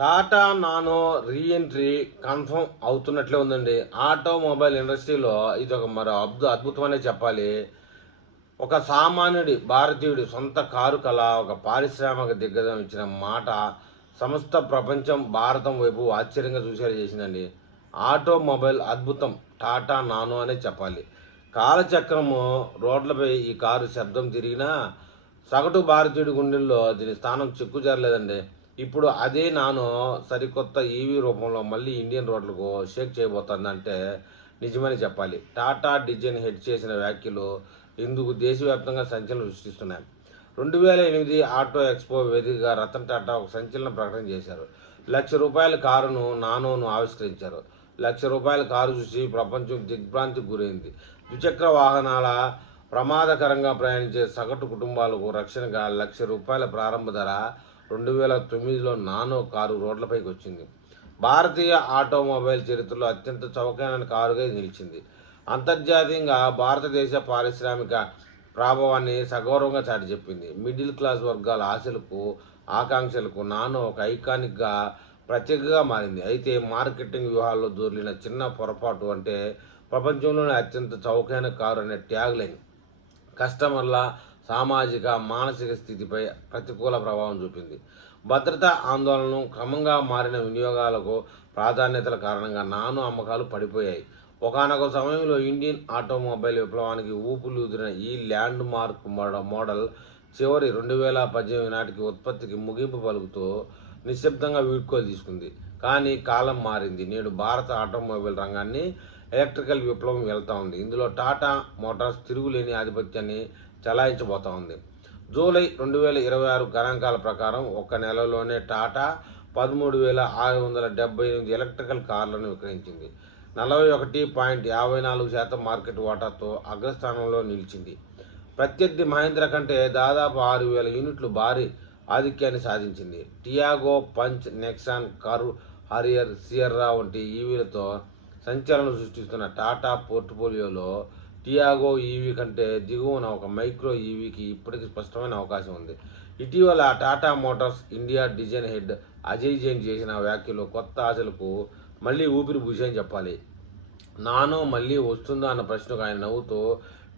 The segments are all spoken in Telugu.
టాటా నానో రీఎంట్రీ కన్ఫర్మ్ అవుతున్నట్లే ఉందండి. ఆటోమొబైల్ ఇండస్ట్రీలో ఇదొక మరో అద్భుతమనే చెప్పాలి. ఒక సామాన్యుడి, భారతీయుడి సొంత కారు కల ఒక పారిశ్రామిక దిగ్గజం ఇచ్చిన మాట సమస్త ప్రపంచం భారతం వైపు ఆశ్చర్యంగా చూసేలా చేసిందండి. ఆటోమొబైల్ అద్భుతం టాటా నానో అనే చెప్పాలి. కాలచక్రము రోడ్లపై ఈ కారు శబ్దం తిరిగినా సగటు భారతీయుడి గుండెల్లో దీని స్థానం చెక్కుజారలేదండి. ఇప్పుడు అదే నానో సరికొత్త ఈవీ రూపంలో మళ్ళీ ఇండియన్ రోడ్లకు షేక్ చేయబోతోందంటే నిజమని చెప్పాలి. టాటా డిజైన్ హెడ్ చేసిన వ్యాఖ్యలు ఇందుకు దేశవ్యాప్తంగా సంచలనం సృష్టిస్తున్నాయి. 2008 ఆటో ఎక్స్పో వేదికగా రతన్ టాటా ఒక సంచలన ప్రకటన చేశారు. ₹1,00,000 కారును నానోను ఆవిష్కరించారు. ₹1,00,000 కారు చూసి ప్రపంచం దిగ్భ్రాంతికి గురైంది. ద్విచక్ర వాహనాల ప్రమాదకరంగా ప్రయాణించే సగటు కుటుంబాలకు రక్షణగా ₹1,00,000 ప్రారంభ ధర 2009లో నానో కారు రోడ్లపైకి వచ్చింది. భారతీయ ఆటోమొబైల్ చరిత్రలో అత్యంత చౌకైన కారుగా ఇది నిలిచింది. అంతర్జాతీయంగా భారతదేశ పారిశ్రామిక ప్రభావాన్ని సగౌరవంగా చాటి చెప్పింది. మిడిల్ క్లాస్ వర్గాల ఆశలకు, ఆకాంక్షలకు నానో ఒక ఐకానిక్గా ప్రత్యేకగా మారింది. అయితే మార్కెటింగ్ వ్యూహాల్లో దొర్లిన చిన్న పొరపాటు అంటే ప్రపంచంలోనే అత్యంత చౌకైన కారు అనే ట్యాగ్ లైన్ కస్టమర్ల సామాజిక, మానసిక స్థితిపై ప్రతికూల ప్రభావం చూపింది. భద్రతా ఆందోళనలు, క్రమంగా మారిన వినియోగాలకు ప్రాధాన్యతల కారణంగా నానో అమ్మకాలు పడిపోయాయి. ఒకానొక సమయంలో ఇండియన్ ఆటోమొబైల్ విప్లవానికి ఊపులూదిన ఈ ల్యాండ్ మార్క్ మోడల్ చివరి 2018 నాటికి ఉత్పత్తికి ముగింపు పలుకుతూ నిశ్శబ్దంగా వీడ్కోలు తీసుకుంది. కానీ కాలం మారింది. నేడు భారత ఆటోమొబైల్ రంగాన్ని ఎలక్ట్రికల్ విప్లవం వెళ్తా ఉంది. ఇందులో టాటా మోటార్స్ తిరుగులేని ఆధిపత్యాన్ని చలాయించబోతా ఉంది. జూలై 2026 గణాంకాల ప్రకారం ఒక్క నెలలోనే టాటా 13,678 ఎలక్ట్రికల్ కార్లను విక్రయించింది. 41.54% మార్కెట్ వాటాతో అగ్రస్థానంలో నిలిచింది. ప్రత్యర్థి మహేంద్ర కంటే దాదాపు 6,000 యూనిట్లు భారీ ఆధిక్యాన్ని సాధించింది. Tiago, punch, Nexon, curve, Harrier, సియర్రా వంటి ఈవీలతో సంచలనం సృష్టిస్తున్న టాటా పోర్ట్ఫోలియోలో టియాగో ఈవీ కంటే దిగువన ఒక మైక్రో ఈవీకి ఇప్పటికీ స్పష్టమైన అవకాశం ఉంది. ఇటీవల Tata Motors India design head Ajay Jain చేసిన వ్యాఖ్యలు కొత్త ఆశలకు మళ్ళీ ఊపిరి పూసాయని చెప్పాలి. నానో మళ్ళీ వస్తుందా అన్న ప్రశ్నకు ఆయన నవ్వుతూ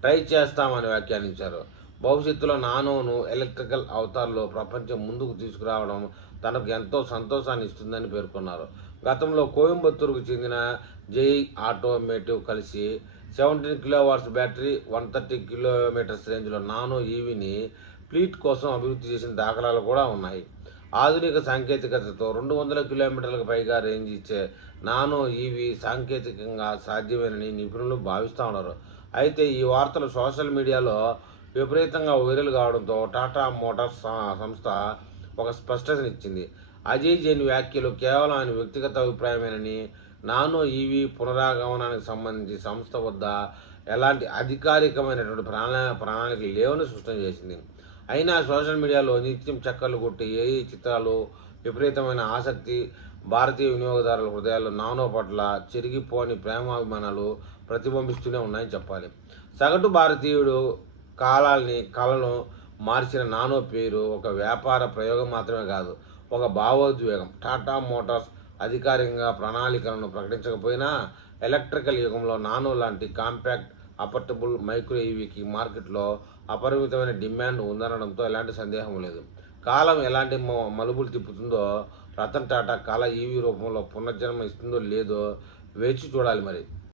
ట్రై చేస్తామని వ్యాఖ్యానించారు. భవిష్యత్తులో నానోను ఎలక్ట్రికల్ అవతారంలో ప్రపంచం ముందుకు తీసుకురావడం తనకు ఎంతో సంతోషాన్ని ఇస్తుందని పేర్కొన్నారు. గతంలో కోయంబత్తూరుకు చెందిన జై ఆటోమేటివ్ కలిసి 17 కిలోవాట్స్ బ్యాటరీ, 130 కిలోమీటర్స్ రేంజ్లో నానో ఈవీని ఫ్లీట్ కోసం అభివృద్ధి చేసిన దాఖలాలు కూడా ఉన్నాయి. ఆధునిక సాంకేతికతతో 200 కిలోమీటర్లకు పైగా రేంజ్ ఇచ్చే నానో ఈవీ సాంకేతికంగా సాధ్యమేనని నిపుణులు భావిస్తూ ఉన్నారు. అయితే ఈ వార్తలు సోషల్ మీడియాలో విపరీతంగా వైరల్ కావడంతో టాటా మోటార్స్ సంస్థ ఒక స్పష్టతనిచ్చింది. అజయ్ జైన్ వ్యాఖ్యలు కేవలం ఆయన వ్యక్తిగత అభిప్రాయమేనని, నానో ఈవీ పునరాగమనానికి సంబంధించి సంస్థ వద్ద ఎలాంటి అధికారికమైనటువంటి ప్రణాళికలు లేవని స్పష్టం చేసింది. అయినా సోషల్ మీడియాలో నిత్యం చక్కర్లు కొట్టే ఏఐ చిత్రాలు, విపరీతమైన ఆసక్తి భారతీయ వినియోగదారుల హృదయాల్లో నానో పట్ల చెరిగిపోని ప్రేమాభిమానాలు ప్రతిబింబిస్తూనే ఉన్నాయని చెప్పాలి. సగటు భారతీయుడు కళను మార్చిన నానో పేరు ఒక వ్యాపార ప్రయోగం మాత్రమే కాదు, ఒక భావోద్వేగం. టాటా మోటార్స్ అధికారికంగా ప్రణాళికలను ప్రకటించకపోయినా ఎలక్ట్రికల్ యుగంలో నానో లాంటి కాంపాక్ట్, అఫోర్డబుల్ మైక్రో ఈవీకి మార్కెట్లో అపరిమితమైన డిమాండ్ ఉందనడంతో ఎలాంటి సందేహం లేదు. కాలం ఎలాంటి మలుపులు తిప్పుతుందో, రతన్ టాటా కళ ఈవీ రూపంలో పునర్జన్మ ఇస్తుందో లేదో వేచి చూడాలి మరి.